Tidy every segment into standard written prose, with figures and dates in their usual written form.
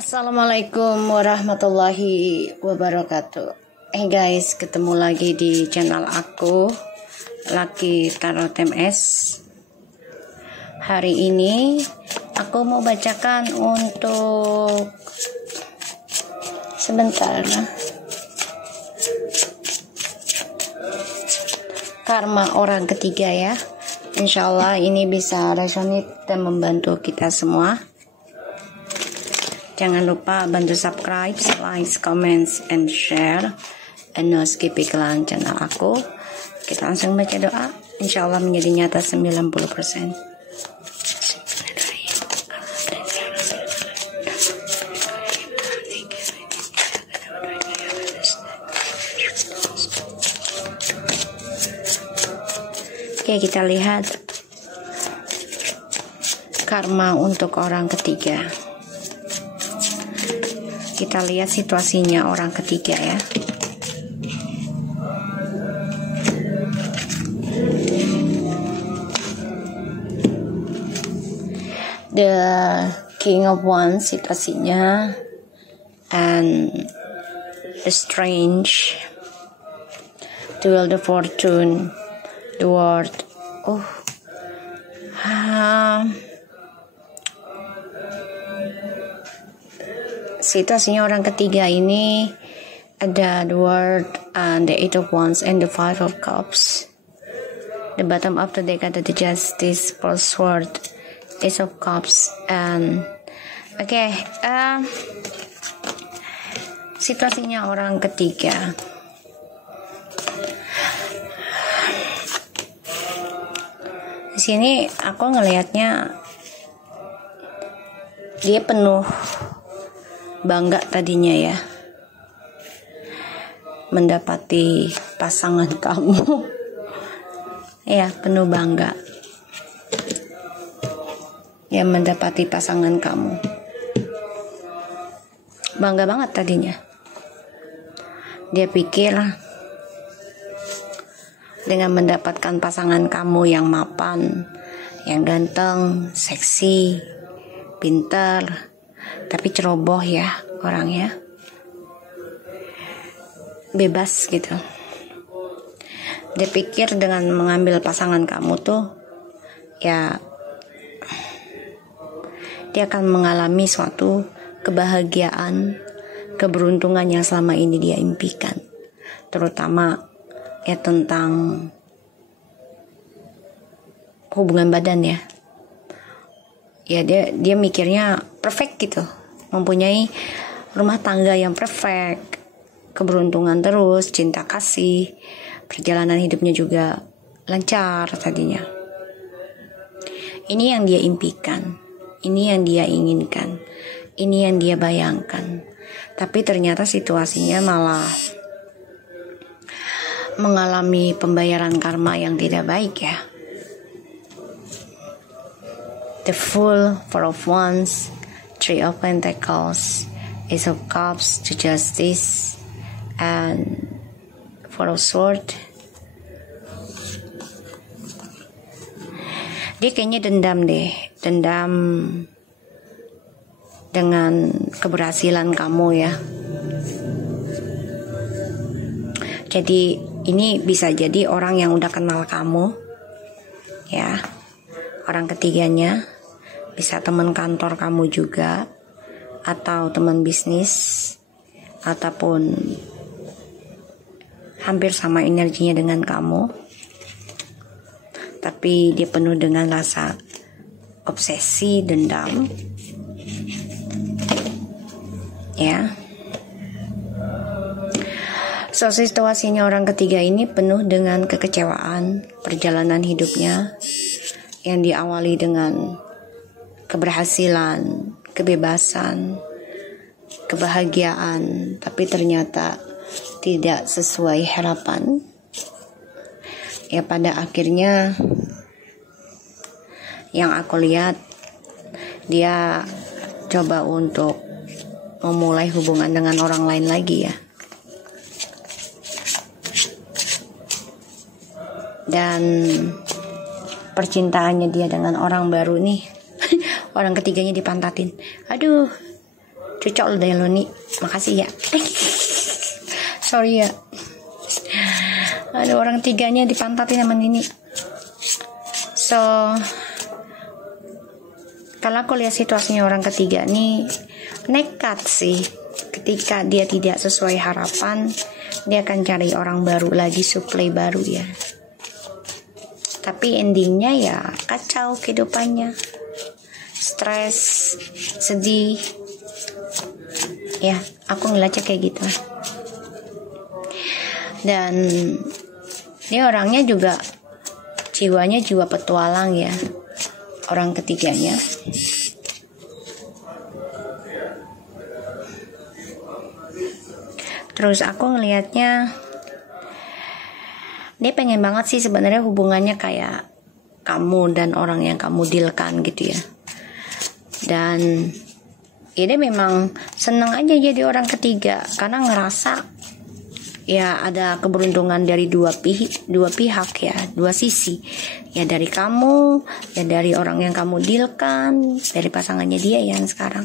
Assalamualaikum warahmatullahi wabarakatuh. Guys, ketemu lagi di channel aku, Lucky Tarot MS. Hari ini aku mau bacakan untuk sebentar karma orang ketiga ya. Insyaallah ini bisa resonate dan membantu kita semua. Jangan lupa bantu subscribe, like, comments, and share. And no skip iklan channel aku. Kita langsung baca doa. Insya Allah menjadi nyata 90%. Oke, kita lihat karma untuk orang ketiga. Kita lihat situasinya orang ketiga ya. The King of Wands situasinya, and the Strange, the Wheel of Fortune, the World. Situasinya orang ketiga ini ada the World and the Eight of Wands and the Five of Cups. The bottom of the deck ada the Justice, Four Sword, Ace of Cups, and situasinya orang ketiga. Di sini aku ngelihatnya dia penuh bangga tadinya ya, mendapati pasangan kamu. Ya, penuh bangga ya mendapati pasangan kamu. Bangga banget tadinya. Dia pikir dengan mendapatkan pasangan kamu yang mapan, yang ganteng, seksi, pintar, tapi ceroboh ya orangnya, bebas gitu. Dia pikir dengan mengambil pasangan kamu tuh ya dia akan mengalami suatu kebahagiaan, keberuntungan yang selama ini dia impikan, terutama ya tentang hubungan badan ya. Ya dia mikirnya perfect gitu, mempunyai rumah tangga yang perfect, keberuntungan terus, cinta kasih, perjalanan hidupnya juga lancar tadinya. Ini yang dia impikan, ini yang dia inginkan, ini yang dia bayangkan. Tapi ternyata situasinya malah mengalami pembayaran karma yang tidak baik ya. The Fool, Four of Wands, Three of Pentacles, Ace of Cups, the Justice, and Four of Swords. Dia kayaknya dendam dengan keberhasilan kamu ya. Jadi ini bisa jadi orang yang udah kenal kamu ya, orang ketiganya. Bisa teman kantor kamu juga, atau teman bisnis, ataupun hampir sama energinya dengan kamu, tapi dia penuh dengan rasa obsesi, dendam ya. So situasinya orang ketiga ini penuh dengan kekecewaan. Perjalanan hidupnya yang diawali dengan keberhasilan, kebebasan, kebahagiaan, tapi ternyata tidak sesuai harapan. Ya pada akhirnya yang aku lihat, dia coba untuk memulai hubungan dengan orang lain lagi ya. Dan percintaannya dia dengan orang baru nih, orang ketiganya dipantatin. Aduh, Cocok lo deh lo nih. Makasih ya. Sorry ya. Ada orang tiganya dipantatin sama Nini. So, kalau aku lihat situasinya orang ketiga nih nekat sih. Ketika dia tidak sesuai harapan, dia akan cari orang baru lagi, suplai baru ya. Tapi endingnya ya kacau kehidupannya, stres, sedih. Ya, aku ngeliatnya kayak gitu. Dan dia orangnya juga jiwanya jiwa petualang ya, orang ketiganya. Terus aku ngelihatnya dia pengen banget sih sebenarnya hubungannya kayak kamu dan orang yang kamu dealkan gitu ya. Dan ya dia memang senang aja jadi orang ketiga karena ngerasa ya ada keberuntungan dari dua pihak ya, dua sisi. Ya dari kamu, ya dari orang yang kamu dealkan, dari pasangannya dia yang sekarang.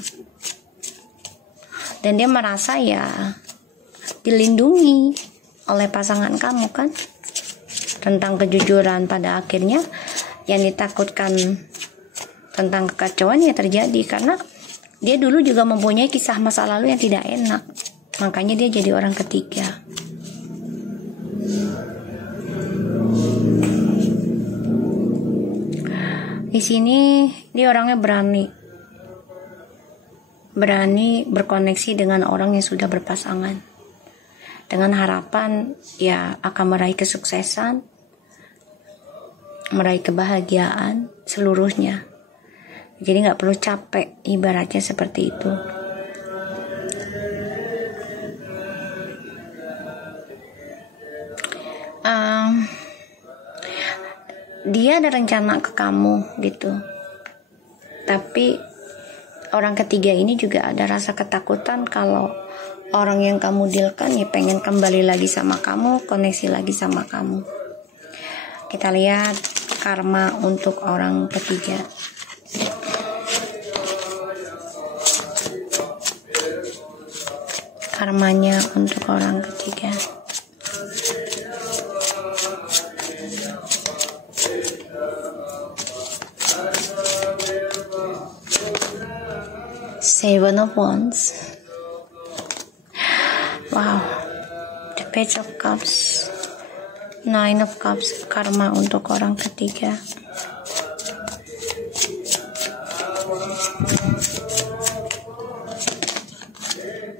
Dan dia merasa ya dilindungi oleh pasangan kamu kan. Tentang kejujuran pada akhirnya yang ditakutkan tentang kekacauan ya terjadi karena dia dulu juga mempunyai kisah masa lalu yang tidak enak. Makanya dia jadi orang ketiga. Di sini dia orangnya berani berkoneksi dengan orang yang sudah berpasangan dengan harapan ya akan meraih kesuksesan, meraih kebahagiaan seluruhnya. Jadi nggak perlu capek, ibaratnya seperti itu. Dia ada rencana ke kamu gitu, tapi orang ketiga ini juga ada rasa ketakutan kalau orang yang kamu dealkan ya pengen kembali lagi sama kamu, koneksi lagi sama kamu. Kita lihat karma untuk orang ketiga. Karmanya untuk orang ketiga. Seven of Wands. Wow. The Page of Cups. Nine of Cups. Karma untuk orang ketiga.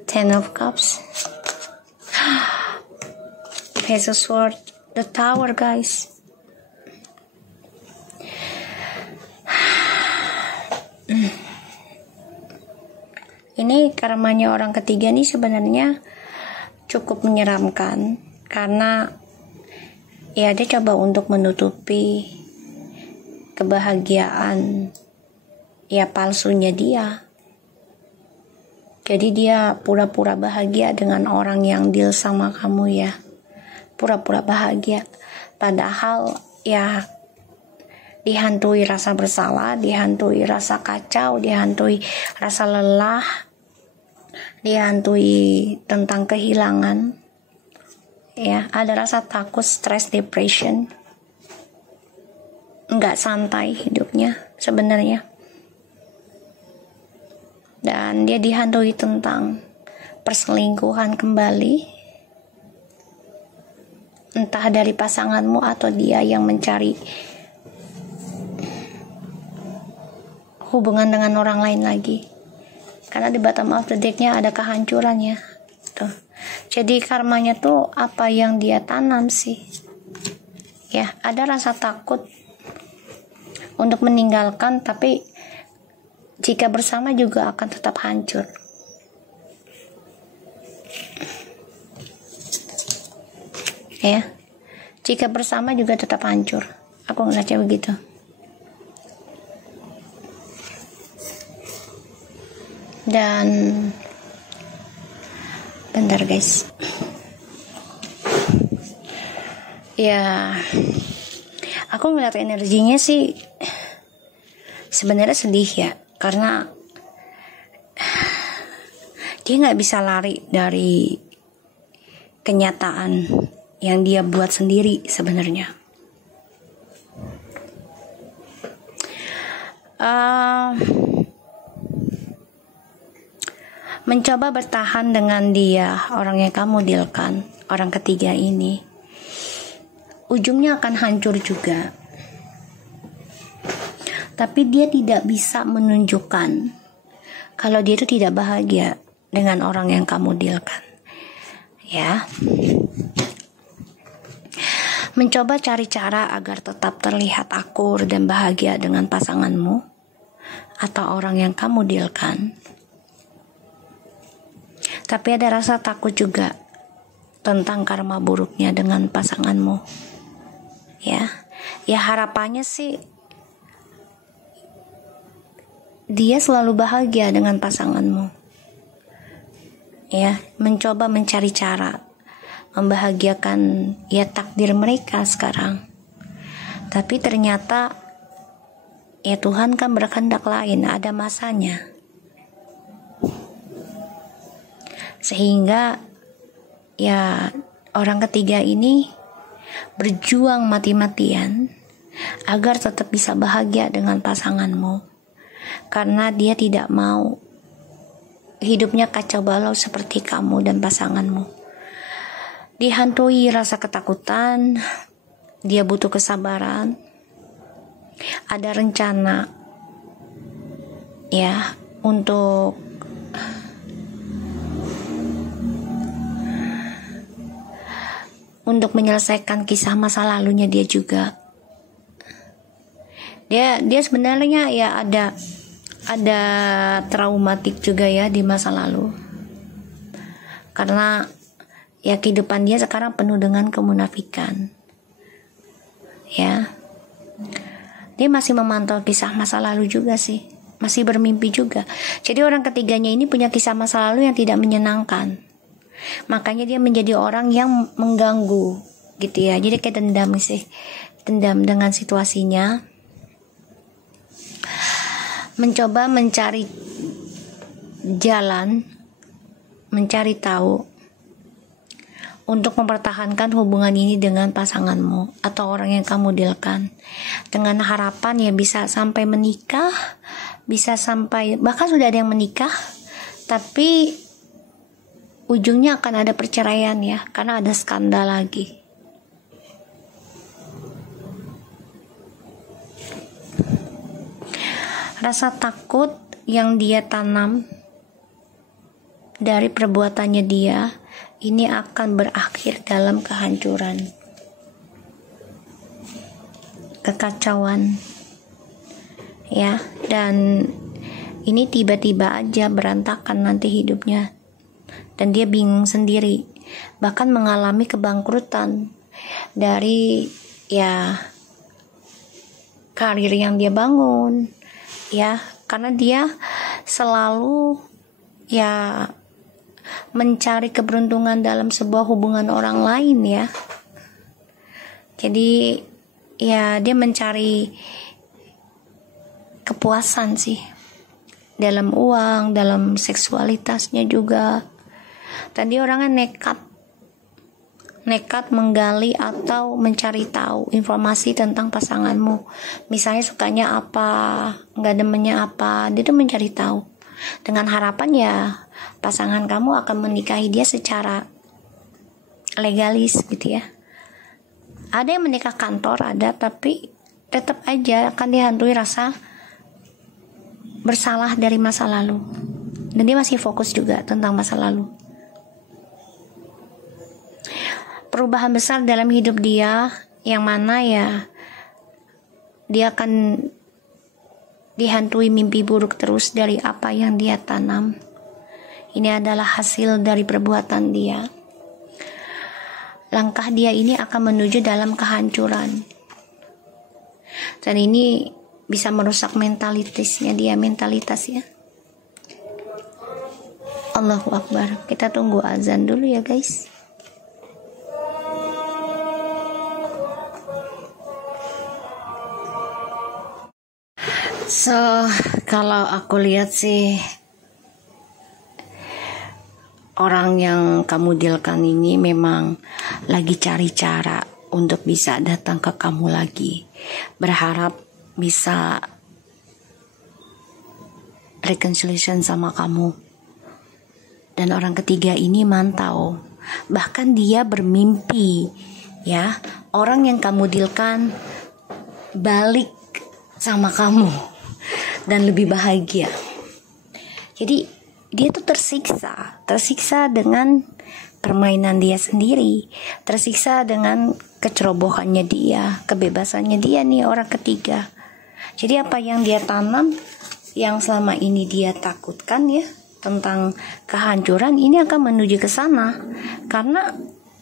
Ten of Cups. Page of Swords. The Tower, guys. Ini karmanya orang ketiga nih sebenarnya cukup menyeramkan karena ya dia coba untuk menutupi kebahagiaan ya palsunya dia. Jadi dia pura-pura bahagia dengan orang yang deal sama kamu ya. Pura-pura bahagia. Padahal ya dihantui rasa bersalah, dihantui rasa kacau, dihantui rasa lelah, dihantui tentang kehilangan. Ya, ada rasa takut, stres, depression. Nggak santai hidupnya sebenarnya. Dan dia dihantui tentang perselingkuhan kembali. Entah dari pasanganmu atau dia yang mencari hubungan dengan orang lain lagi. Karena di bottom of the deck-nya ada kehancurannya. Tuh. Jadi karmanya tuh apa yang dia tanam sih. Ya, ada rasa takut untuk meninggalkan, tapi jika bersama juga akan tetap hancur. Ya. Jika bersama juga tetap hancur. Aku ngeliatnya begitu. Dan bentar guys, ya aku ngeliat energinya sih sebenarnya sedih ya, karena Dia nggak bisa lari dari kenyataan yang dia buat sendiri sebenarnya. Mencoba bertahan dengan dia, orang yang kamu dealkan, orang ketiga ini, ujungnya akan hancur juga. Tapi dia tidak bisa menunjukkan kalau dia itu tidak bahagia dengan orang yang kamu dealkan. Ya. Mencoba cari cara agar tetap terlihat akur dan bahagia dengan pasanganmu atau orang yang kamu dealkan. Tapi ada rasa takut juga tentang karma buruknya dengan pasanganmu. Ya harapannya sih dia selalu bahagia dengan pasanganmu. Ya, mencoba mencari cara membahagiakan ya takdir mereka sekarang. Tapi ternyata ya Tuhan kan berkehendak lain, ada masanya. Sehingga ya orang ketiga ini berjuang mati-matian agar tetap bisa bahagia dengan pasanganmu, karena dia tidak mau hidupnya kacau balau seperti kamu dan pasanganmu. Dihantui rasa ketakutan, dia butuh kesabaran, ada rencana ya untuk menyelesaikan kisah masa lalunya dia juga. Dia sebenarnya ya ada traumatik juga ya di masa lalu. Karena ya kehidupan dia sekarang penuh dengan kemunafikan. Ya. Dia masih memantau kisah masa lalu juga sih. Masih bermimpi juga. Jadi orang ketiganya ini punya kisah masa lalu yang tidak menyenangkan. Makanya dia menjadi orang yang mengganggu gitu ya. Jadi kayak dendam sih. Dendam dengan situasinya. Mencoba mencari jalan, mencari tahu untuk mempertahankan hubungan ini dengan pasanganmu atau orang yang kamu dealkan, dengan harapan ya bisa sampai menikah, bisa sampai bahkan sudah ada yang menikah, tapi ujungnya akan ada perceraian ya, karena ada skandal lagi. Rasa takut yang dia tanam dari perbuatannya dia ini akan berakhir dalam kehancuran, kekacauan ya, dan ini tiba-tiba aja berantakan nanti hidupnya, dan dia bingung sendiri, bahkan mengalami kebangkrutan dari ya karir yang dia bangun ya, karena dia selalu ya mencari keberuntungan dalam sebuah hubungan orang lain ya. Jadi ya dia mencari kepuasan sih dalam uang, dalam seksualitasnya juga. Dan dia orangnya nekat menggali atau mencari tahu informasi tentang pasanganmu. Misalnya sukanya apa, nggak demennya apa, dia tuh mencari tahu. Dengan harapan ya pasangan kamu akan menikahi dia secara legalis gitu ya. Ada yang menikah kantor, ada, tapi tetap aja akan dihantui rasa bersalah dari masa lalu. Dan dia masih fokus juga tentang masa lalu. Perubahan besar dalam hidup dia yang mana ya dia akan dihantui mimpi buruk terus dari apa yang dia tanam. Ini adalah hasil dari perbuatan dia. Langkah dia ini akan menuju dalam kehancuran. Dan ini bisa merusak mentalitas ya. Allahu Akbar. Kita tunggu azan dulu ya guys. So, kalau aku lihat sih orang yang kamu dealkan ini memang lagi cari cara untuk bisa datang ke kamu lagi, berharap bisa reconciliation sama kamu. Dan orang ketiga ini mantau, bahkan dia bermimpi ya, orang yang kamu dealkan balik sama kamu dan lebih bahagia. Jadi dia tuh tersiksa dengan permainan dia sendiri, tersiksa dengan kecerobohannya dia, kebebasannya dia nih orang ketiga. Jadi apa yang dia tanam, yang selama ini dia takutkan ya, tentang kehancuran, ini akan menuju ke sana. Karena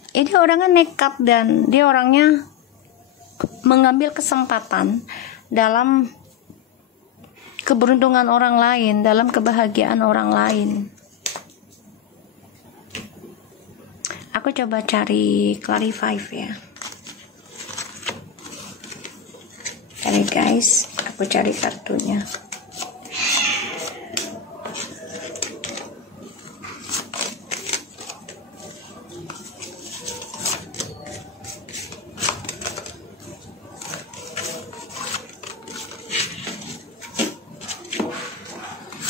dia orangnya nekat dan dia orangnya mengambil kesempatan dalam keberuntungan orang lain, dalam kebahagiaan orang lain. Aku coba cari Clarify ya. Cari guys, aku cari kartunya.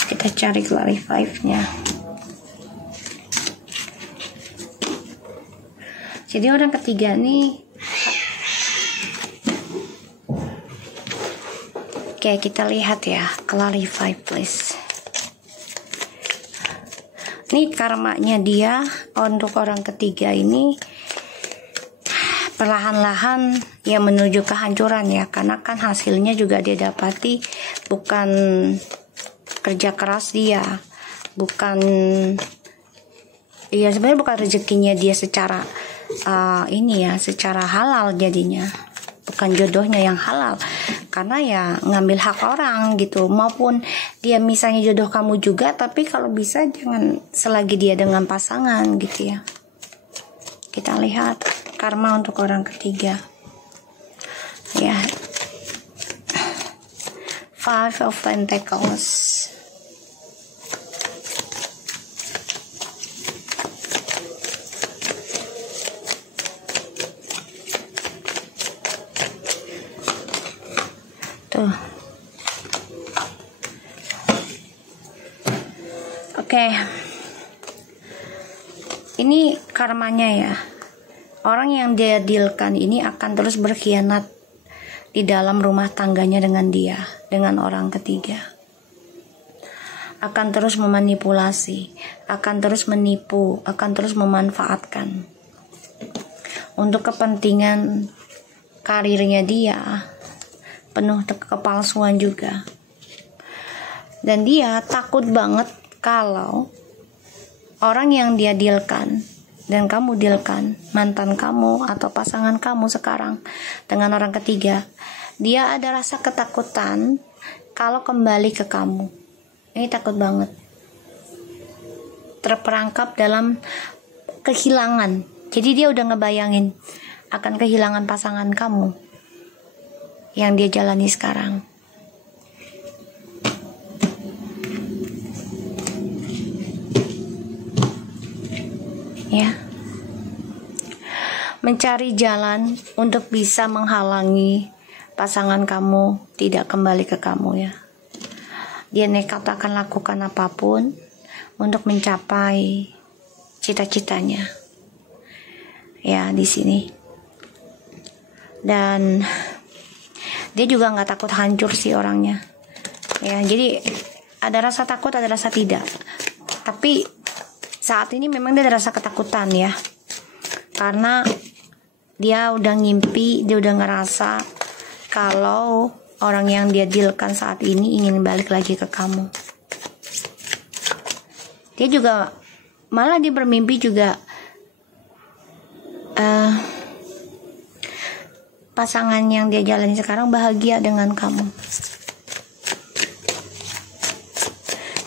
Kita cari Clarify-nya. Jadi orang ketiga nih, oke kita lihat ya, Clarify please. Ini karmanya dia untuk orang ketiga ini perlahan-lahan ya menuju kehancuran ya, karena kan hasilnya juga dia dapati bukan kerja keras dia, bukan ya sebenarnya bukan rezekinya dia secara ini ya, secara halal jadinya, bukan jodohnya yang halal, karena ya ngambil hak orang gitu. Maupun dia misalnya jodoh kamu juga, tapi kalau bisa jangan selagi dia dengan pasangan gitu ya. Kita lihat karma untuk orang ketiga ya. Five of Pentacles. Tuh. Oke. Ini karmanya ya. Orang yang dia dealkan ini akan terus berkhianat di dalam rumah tangganya dengan dia, dengan orang ketiga. Akan terus memanipulasi, akan terus menipu, akan terus memanfaatkan untuk kepentingan karirnya dia, penuh kepalsuan juga. Dan dia takut banget kalau orang yang dia dealkan dan kamu dealkan, mantan kamu atau pasangan kamu sekarang dengan orang ketiga, dia ada rasa ketakutan kalau kembali ke kamu. Ini takut banget, terperangkap dalam kehilangan. Jadi dia udah ngebayangin akan kehilangan pasangan kamu yang dia jalani sekarang. Ya, mencari jalan untuk bisa menghalangi pasangan kamu tidak kembali ke kamu ya. Dia nekat akan lakukan apapun untuk mencapai cita-citanya ya di sini. Dan dia juga nggak takut hancur sih orangnya ya. Jadi ada rasa takut, ada rasa tidak, tapi saat ini memang dia ada rasa ketakutan ya, karena dia udah ngimpi, dia udah ngerasa kalau orang yang dia dealkan saat ini ingin balik lagi ke kamu. Dia juga malah dia bermimpi juga pasangan yang dia jalani sekarang bahagia dengan kamu.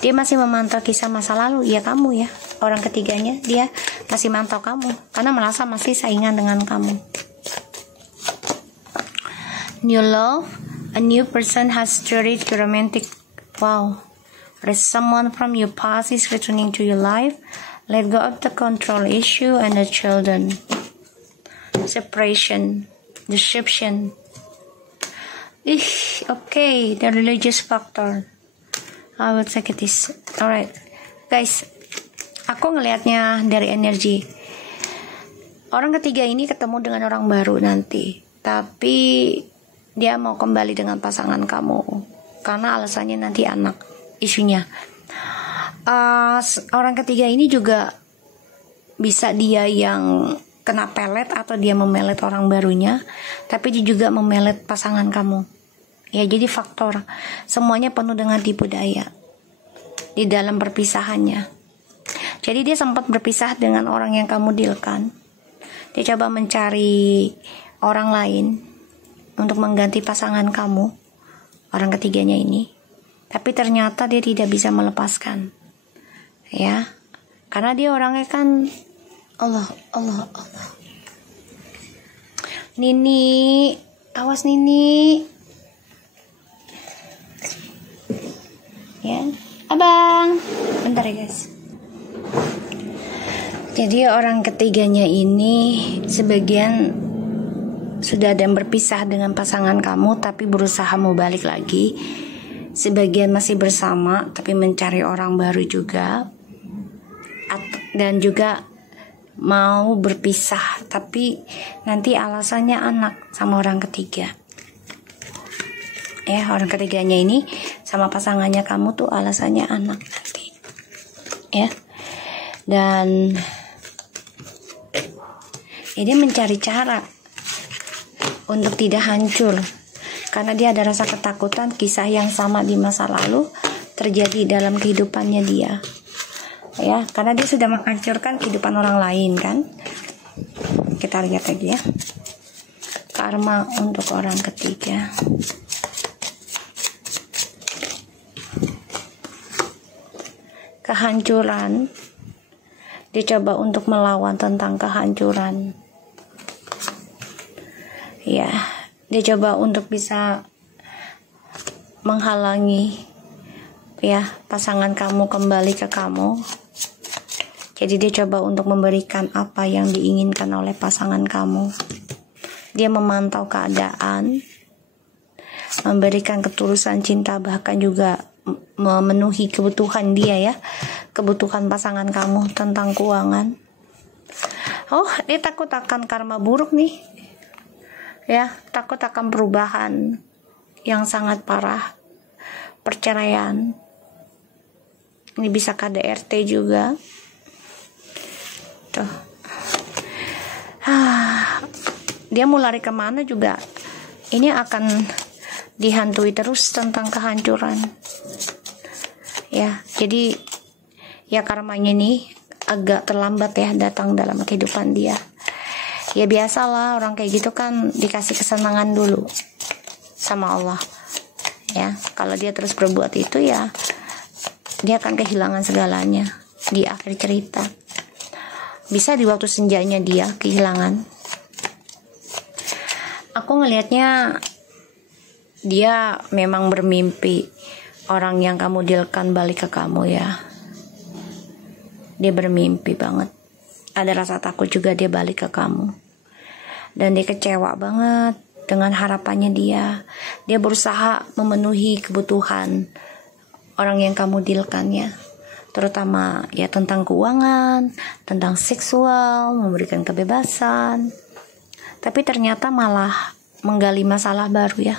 Dia masih memantau kisah masa lalu ya kamu ya. Orang ketiganya dia masih mantau kamu karena merasa masih saingan dengan kamu. New love, a new person has stirred the romantic. Wow, there is someone from your past is returning to your life. Let go of the control issue and the children. Separation, deception. Okay, the religious factor. I will take this. Alright, guys. Aku ngelihatnya dari energi. Orang ketiga ini ketemu dengan orang baru nanti. Tapi dia mau kembali dengan pasangan kamu. Karena alasannya nanti anak. Isunya. Orang ketiga ini juga bisa dia yang kena pelet atau dia memelet orang barunya, tapi dia juga memelet pasangan kamu. Ya, jadi faktor semuanya penuh dengan tipu daya di dalam perpisahannya. Jadi dia sempat berpisah dengan orang yang kamu dealkan. Dia coba mencari orang lain untuk mengganti pasangan kamu, orang ketiganya ini. Tapi ternyata dia tidak bisa melepaskan. Ya, karena dia orangnya kan Allah. Nini, awas Nini. Ya, abang. Bentar ya guys. Jadi orang ketiganya ini sebagian sudah ada yang berpisah dengan pasangan kamu tapi berusaha mau balik lagi. Sebagian masih bersama tapi mencari orang baru juga. Dan juga mau berpisah tapi nanti alasannya anak sama orang ketiga. Ya, orang ketiganya ini sama pasangannya kamu tuh alasannya anak nanti. Ya. Dan ini mencari cara untuk tidak hancur karena dia ada rasa ketakutan kisah yang sama di masa lalu terjadi dalam kehidupannya dia. Ya, karena dia sudah menghancurkan kehidupan orang lain kan. Kita lihat lagi ya. Karma untuk orang ketiga. Kehancuran. Dia coba untuk melawan tentang kehancuran. Ya, dia coba untuk bisa menghalangi ya pasangan kamu kembali ke kamu. Jadi dia coba untuk memberikan apa yang diinginkan oleh pasangan kamu. Dia memantau keadaan, memberikan ketulusan cinta, bahkan juga memenuhi kebutuhan dia ya, kebutuhan pasangan kamu tentang keuangan. Oh, dia takut akan karma buruk nih. Ya, takut akan perubahan yang sangat parah, perceraian. Ini bisa KDRT juga. Tuh. Dia mau lari kemana juga. Ini akan dihantui terus tentang kehancuran. Ya, jadi ya karmanya nih agak terlambat ya datang dalam kehidupan dia. Ya biasalah orang kayak gitu kan dikasih kesenangan dulu sama Allah. Ya, kalau dia terus berbuat itu ya dia akan kehilangan segalanya di akhir cerita. Bisa di waktu senjanya dia kehilangan. Aku ngelihatnya dia memang bermimpi orang yang kamu dealkan balik ke kamu ya. Dia bermimpi banget. Ada rasa takut juga dia balik ke kamu. Dan dia kecewa banget dengan harapannya dia. Dia berusaha memenuhi kebutuhan orang yang kamu dealkan ya. Terutama ya tentang keuangan, tentang seksual, memberikan kebebasan. Tapi ternyata malah menggali masalah baru ya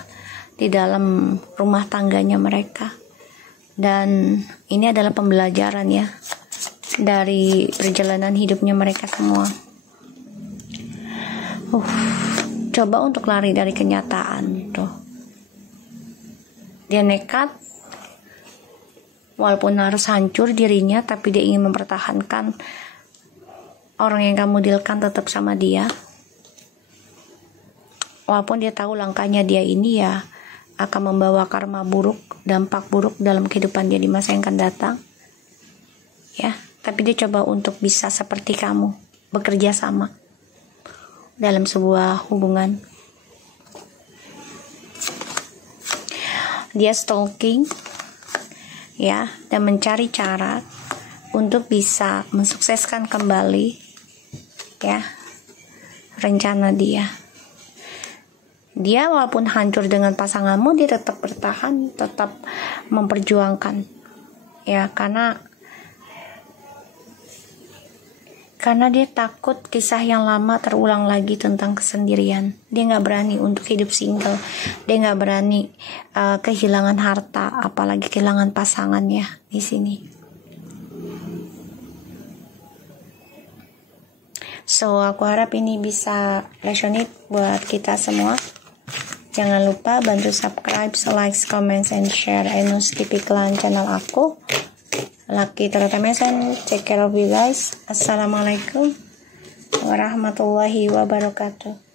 di dalam rumah tangganya mereka. Dan ini adalah pembelajaran ya dari perjalanan hidupnya mereka semua. Coba untuk lari dari kenyataan tuh. Dia nekat walaupun harus hancur dirinya, tapi dia ingin mempertahankan orang yang kamu dealkan tetap sama dia. Walaupun dia tahu langkahnya dia ini ya akan membawa karma buruk, dampak buruk dalam kehidupan dia di masa yang akan datang. Ya, tapi dia coba untuk bisa seperti kamu, bekerja sama dalam sebuah hubungan. Dia stalking ya, dan mencari cara untuk bisa mensukseskan kembali ya rencana dia. Dia walaupun hancur dengan pasanganmu, dia tetap bertahan, tetap memperjuangkan ya, karena dia takut kisah yang lama terulang lagi tentang kesendirian. Dia nggak berani untuk hidup single, dia nggak berani kehilangan harta, apalagi kehilangan pasangannya di sini. So aku harap ini bisa resonate buat kita semua. Jangan lupa bantu subscribe, like, comment, and share Ainus Tipikal channel aku. Lucky Teratamasan, take care of you guys. Assalamualaikum warahmatullahi wabarakatuh.